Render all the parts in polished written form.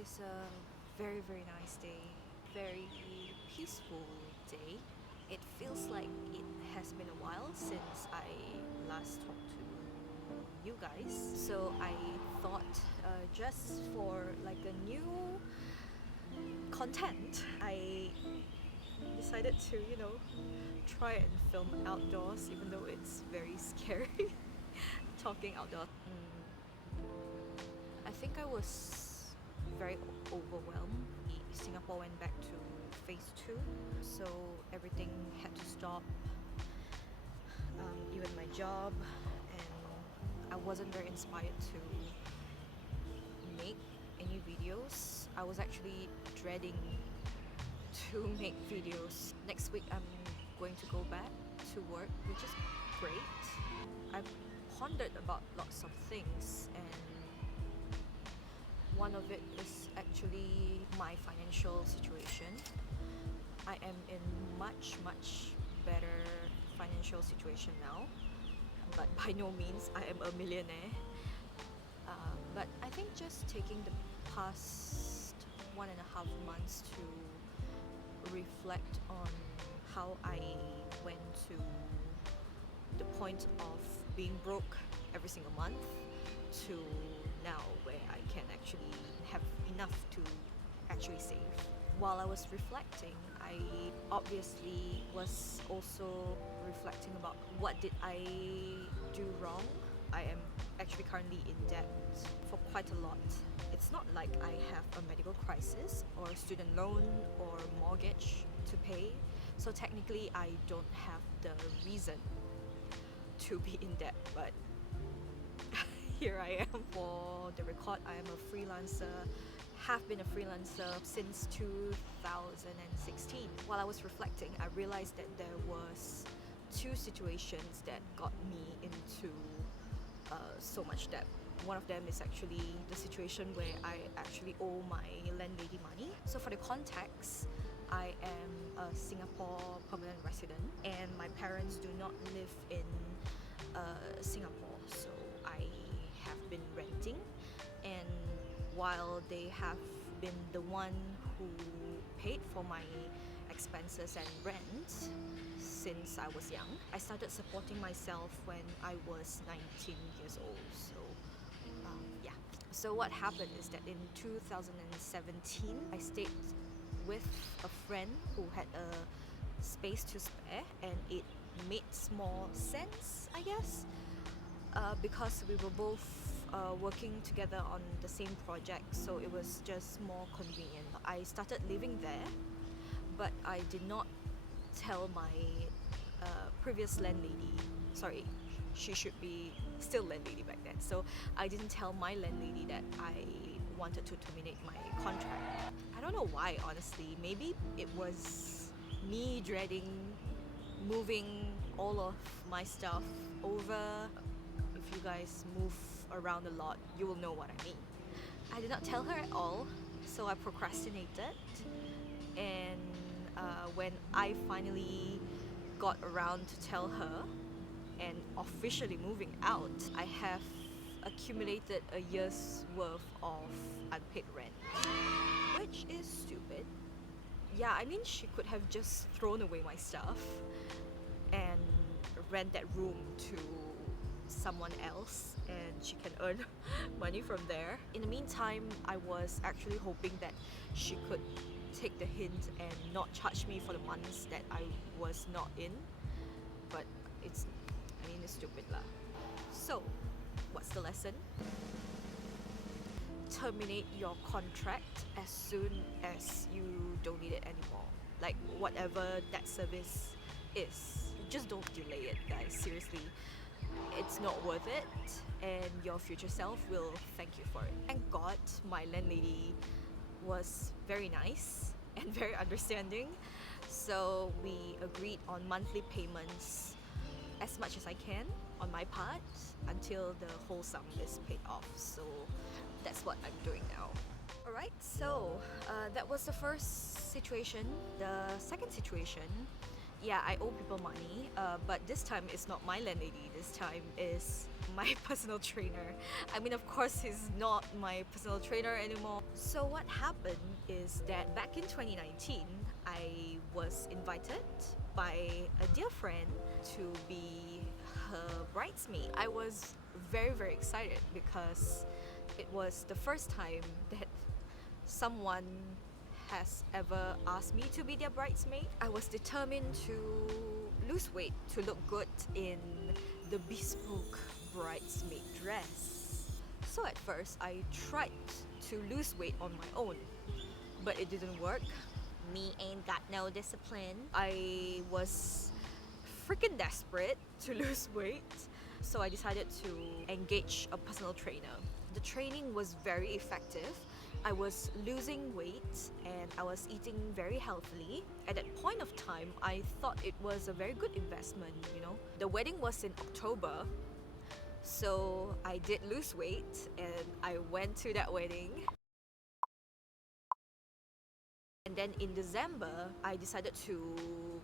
Today is a very nice day, very peaceful day. It feels like it has been a while since I last talked to you guys. So I thought just for like a new content, I decided to, try and film outdoors even though it's very scary talking outdoors. I think I was very overwhelmed. Singapore went back to phase 2, so everything had to stop, even my job, and I wasn't very inspired to make any videos. I was actually dreading to make videos. Next week I'm going to go back to work, which is great. I've pondered about lots of things, and one of it is actually my financial situation. I am in much better financial situation now, but by no means I am a millionaire. But I think just taking the past 1.5 months to reflect on how I went to the point of being broke every single month to now where I can actually have enough to actually save. While I was reflecting, I obviously was also reflecting about what did I do wrong. I am actually currently in debt for quite a lot. It's not like I have a medical crisis or a student loan or mortgage to pay, so technically I don't have the reason to be in debt, but here I am. For the record, I am a freelancer, have been a freelancer since 2016. While I was reflecting, I realized that there was 2 situations that got me into so much debt. One of them is actually the situation where I actually owe my landlady money. So for the context, I am a Singapore permanent resident and my parents do not live in Singapore, so I have been renting, and while they have been the one who paid for my expenses and rent since I was young, I started supporting myself when I was 19 years old. So what happened is that in 2017 I stayed with a friend who had a space to spare, and it made small sense, I guess, because we were both working together on the same project, so it was just more convenient. I started living there, but I did not tell my previous landlady. Sorry, she should be still landlady back then. So I didn't tell my landlady that I wanted to terminate my contract. I don't know why, honestly. Maybe it was me dreading moving all of my stuff over. If you guys move around a lot, you will know what I mean. I did not tell her at all, so I procrastinated. And when I finally got around to tell her and officially moving out, I have accumulated a year's worth of unpaid rent, which is stupid. Yeah, I mean, she could have just thrown away my stuff and rent that room to someone else and she can earn money from there. In the meantime, I was actually hoping that she could take the hint and not charge me for the months that I was not in, but it's stupid lah. So what's the lesson? Terminate your contract as soon as you don't need it anymore. Like whatever that service is, just don't delay it, guys. Seriously, it's not worth it, and your future self will thank you for it. Thank God my landlady was very nice and very understanding, so we agreed on monthly payments as much as I can on my part until the whole sum is paid off. So that's what I'm doing now. Alright, so that was the first situation. The second situation Yeah, I owe people money, but this time it's not my landlady. This time is my personal trainer. I mean, of course, he's not my personal trainer anymore. So what happened is that back in 2019, I was invited by a dear friend to be her bridesmaid. I was very, very excited because it was the first time that someone has ever asked me to be their bridesmaid. I was determined to lose weight to look good in the bespoke bridesmaid dress. So at first, I tried to lose weight on my own, but it didn't work. Me ain't got no discipline. I was freaking desperate to lose weight, so I decided to engage a personal trainer. The training was very effective. I was losing weight and I was eating very healthily. At that point of time, I thought it was a very good investment, you know. The wedding was in October, so I did lose weight and I went to that wedding. And then in December, I decided to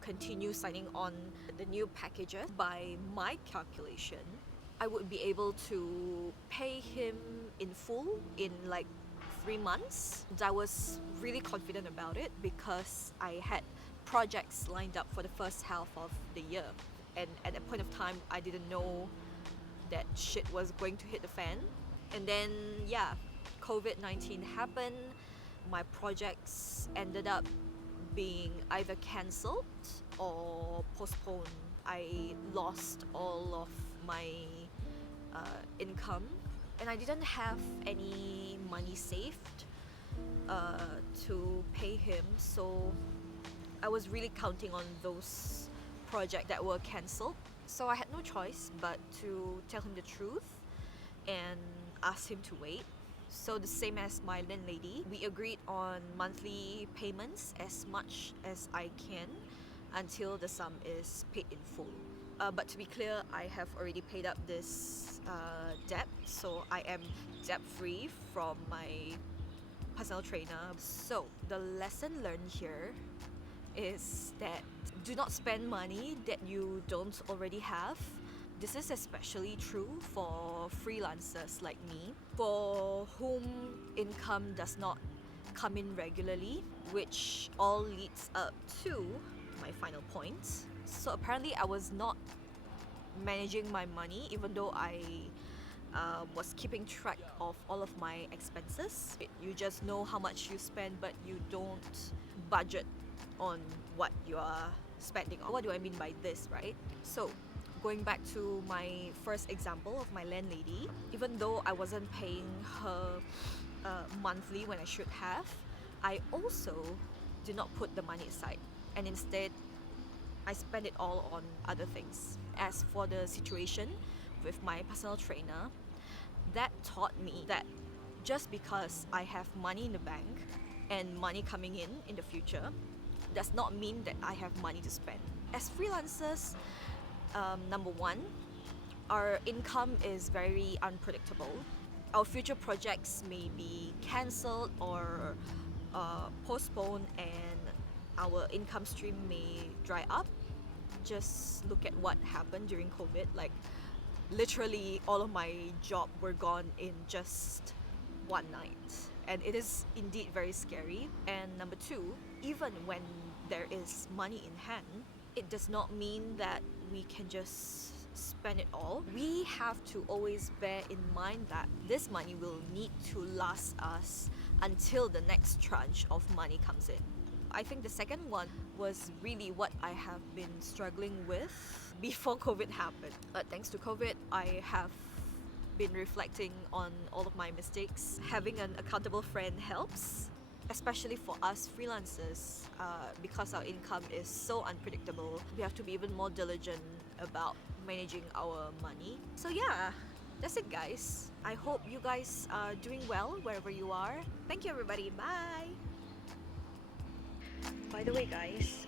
continue signing on the new packages. By my calculation, I would be able to pay him in full in like 3 months. I was really confident about it because I had projects lined up for the first half of the year. And at that point of time, I didn't know that shit was going to hit the fan. And then, yeah, COVID-19 happened. My projects ended up being either cancelled or postponed. I lost all of my income and I didn't have any money saved to pay him, so I was really counting on those projects that were cancelled. So I had no choice but to tell him the truth and ask him to wait. So the same as my landlady, we agreed on monthly payments as much as I can until the sum is paid in full. But to be clear, I have already paid up this debt, so I am debt-free from my personal trainer. So the lesson learned here is that do not spend money that you don't already have. This is especially true for freelancers like me, for whom income does not come in regularly, which all leads up to my final point. So apparently I was not managing my money even though I was keeping track of all of my expenses. You just know how much you spend, but you don't budget on what you are spending on. What do I mean by this, right? So going back to my first example of my landlady, even though I wasn't paying her monthly when I should have, I also did not put the money aside, and instead I spent it all on other things. As for the situation with my personal trainer, that taught me that just because I have money in the bank and money coming in the future does not mean that I have money to spend. As freelancers, number one, our income is very unpredictable. Our future projects may be cancelled or postponed, and our income stream may dry up. Just look at what happened during COVID. Like, literally all of my job were gone in just one night, and it is indeed very scary. And number two, even when there is money in hand, it does not mean that we can just spend it all. We have to always bear in mind that this money will need to last us until the next tranche of money comes in. I think the second one was really what I have been struggling with before COVID happened. But thanks to COVID, I have been reflecting on all of my mistakes. Having an accountable friend helps, especially for us freelancers, because our income is so unpredictable. We have to be even more diligent about managing our money. So yeah, that's it, guys. I hope you guys are doing well wherever you are. Thank you, everybody. Bye. By the way, guys,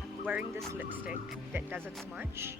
I'm wearing this lipstick that doesn't smudge.